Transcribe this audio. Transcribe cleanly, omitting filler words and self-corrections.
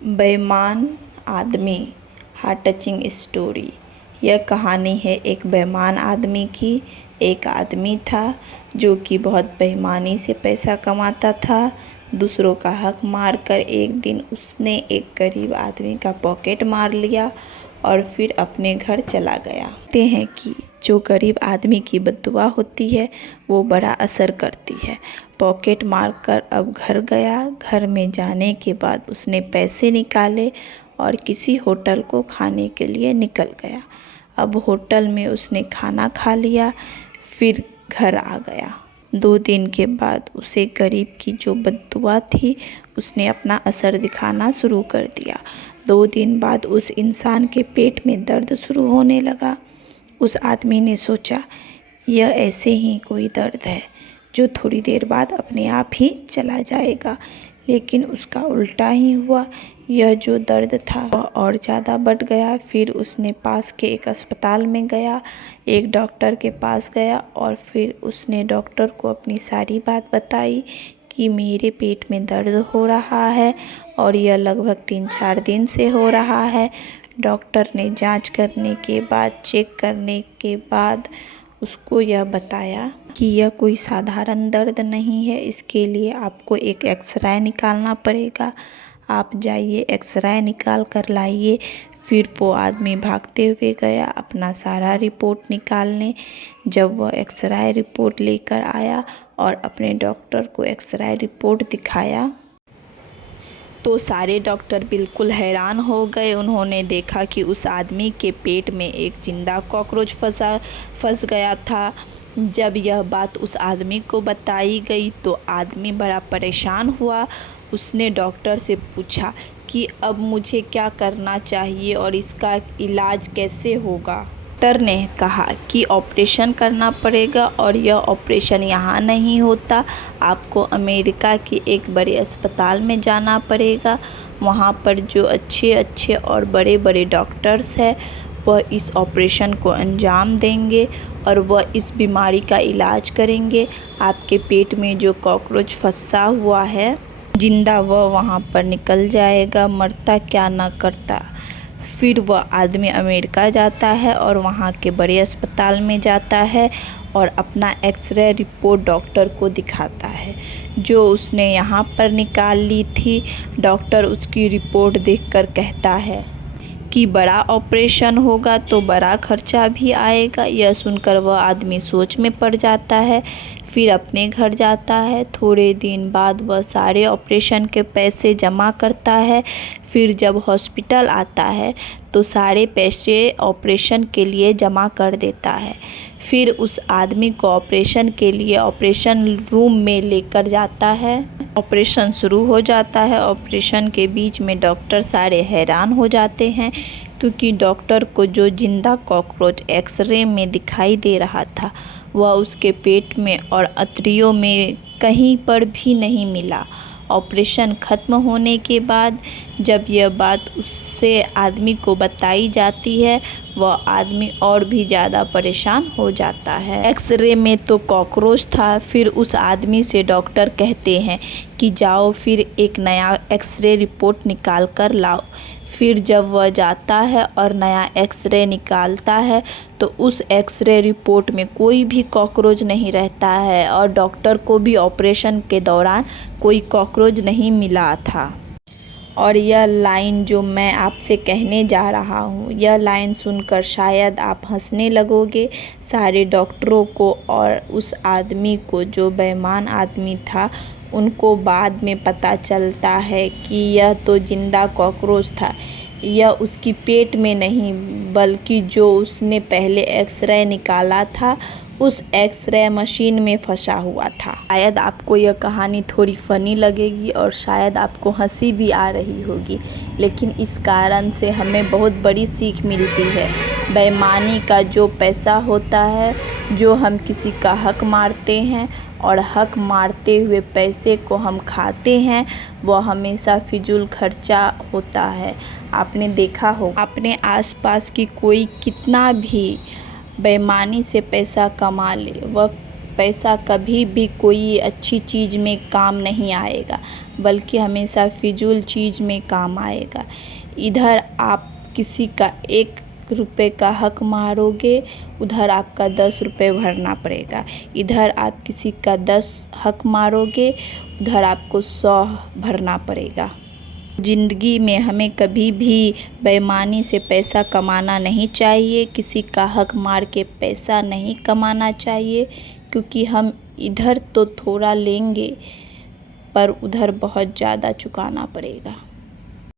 बेईमान आदमी heart touching story. यह कहानी है एक बेईमान आदमी की। एक आदमी था जो कि बहुत बेईमानी से पैसा कमाता था। दूसरों का हक मारकर एक दिन उसने एक गरीब आदमी का पॉकेट मार लिया और फिर अपने घर चला गया। कहते हैं कि जो गरीब आदमी की बद्दुआ होती है वो बड़ा असर करती है। पॉकेट मारकर अब घर गया। घर में जाने के बाद उसने पैसे निकाले और किसी होटल को खाने के लिए निकल गया। अब होटल में उसने खाना खा लिया, फिर घर आ गया। 2 दिन के बाद उसे गरीब की जो बद्दुआ थी उसने अपना असर दिखाना शुरू कर दिया। 2 दिन बाद उस इंसान के पेट में दर्द शुरू होने लगा। उस आदमी ने सोचा यह ऐसे ही कोई दर्द है जो थोड़ी देर बाद अपने आप ही चला जाएगा, लेकिन उसका उल्टा ही हुआ। यह जो दर्द था वह और ज़्यादा बढ़ गया। फिर उसने पास के एक अस्पताल में गया, एक डॉक्टर के पास गया और फिर उसने डॉक्टर को अपनी सारी बात बताई कि मेरे पेट में दर्द हो रहा है और यह लगभग 3-4 दिन से हो रहा है। डॉक्टर ने जांच करने के बाद, चेक करने के बाद उसको यह बताया कि यह कोई साधारण दर्द नहीं है। इसके लिए आपको एक एक्सरे निकालना पड़ेगा। आप जाइए, एक्सरे निकाल कर लाइए। फिर वो आदमी भागते हुए गया अपना सारा रिपोर्ट निकालने। जब वह एक्सरे रिपोर्ट लेकर आया और अपने डॉक्टर को एक्सरे रिपोर्ट दिखाया तो सारे डॉक्टर बिल्कुल हैरान हो गए। उन्होंने देखा कि उस आदमी के पेट में एक जिंदा कॉकरोच फंस गया था। जब यह बात उस आदमी को बताई गई तो आदमी बड़ा परेशान हुआ। उसने डॉक्टर से पूछा कि अब मुझे क्या करना चाहिए और इसका इलाज कैसे होगा। डॉक्टर ने कहा कि ऑपरेशन करना पड़ेगा और यह ऑपरेशन यहाँ नहीं होता, आपको अमेरिका के एक बड़े अस्पताल में जाना पड़ेगा। वहाँ पर जो अच्छे और बड़े डॉक्टर्स हैं वह इस ऑपरेशन को अंजाम देंगे और वह इस बीमारी का इलाज करेंगे। आपके पेट में जो कॉकरोच फंसा हुआ है जिंदा, वह वहाँ पर निकल जाएगा, मरता क्या ना करता। फिर वह आदमी अमेरिका जाता है और वहाँ के बड़े अस्पताल में जाता है और अपना एक्सरे रिपोर्ट डॉक्टर को दिखाता है जो उसने यहाँ पर निकाल ली थी। डॉक्टर उसकी रिपोर्ट देखकर कहता है कि बड़ा ऑपरेशन होगा तो बड़ा खर्चा भी आएगा। यह सुनकर वह आदमी सोच में पड़ जाता है, फिर अपने घर जाता है। थोड़े दिन बाद वह सारे ऑपरेशन के पैसे जमा करता है। फिर जब हॉस्पिटल आता है तो सारे पैसे ऑपरेशन के लिए जमा कर देता है। फिर उस आदमी को ऑपरेशन के लिए ऑपरेशन रूम में लेकर जाता है। ऑपरेशन शुरू हो जाता है। ऑपरेशन के बीच में डॉक्टर सारे हैरान हो जाते हैं क्योंकि डॉक्टर को जो जिंदा कॉकरोच एक्सरे में दिखाई दे रहा था वह उसके पेट में और अतरियों में कहीं पर भी नहीं मिला। ऑपरेशन ख़त्म होने के बाद जब यह बात उससे आदमी को बताई जाती है वह आदमी और भी ज़्यादा परेशान हो जाता है। एक्सरे में तो कॉकरोच था। फिर उस आदमी से डॉक्टर कहते हैं कि जाओ फिर एक नया एक्सरे रिपोर्ट निकाल कर लाओ। फिर जब वह जाता है और नया एक्सरे निकालता है तो उस एक्सरे रिपोर्ट में कोई भी कॉकरोच नहीं रहता है और डॉक्टर को भी ऑपरेशन के दौरान कोई कॉकरोच नहीं मिला था। और यह लाइन जो मैं आपसे कहने जा रहा हूँ, यह लाइन सुनकर शायद आप हंसने लगोगे। सारे डॉक्टरों को और उस आदमी को जो बेईमान आदमी था उनको बाद में पता चलता है कि यह तो जिंदा कॉकरोच था। यह उसकी पेट में नहीं बल्कि जो उसने पहले एक्सरे निकाला था उस एक्सरे मशीन में फंसा हुआ था। शायद आपको यह कहानी थोड़ी फ़नी लगेगी और शायद आपको हंसी भी आ रही होगी, लेकिन इस कारण से हमें बहुत बड़ी सीख मिलती है। बेईमानी का जो पैसा होता है, जो हम किसी का हक मारते हैं और हक मारते हुए पैसे को हम खाते हैं, वह हमेशा फिजूल खर्चा होता है। आपने देखा हो अपने आसपास की कोई कितना भी बेईमानी से पैसा कमा ले, वह पैसा कभी भी कोई अच्छी चीज़ में काम नहीं आएगा, बल्कि हमेशा फिजूल चीज़ में काम आएगा। इधर आप किसी का 1 रुपये का हक मारोगे, उधर आपका 10 रुपये भरना पड़ेगा। इधर आप किसी का 10 हक मारोगे, उधर आपको 100 भरना पड़ेगा। ज़िंदगी में हमें कभी भी बेईमानी से पैसा कमाना नहीं चाहिए, किसी का हक मार के पैसा नहीं कमाना चाहिए, क्योंकि हम इधर तो थोड़ा लेंगे पर उधर बहुत ज़्यादा चुकाना पड़ेगा।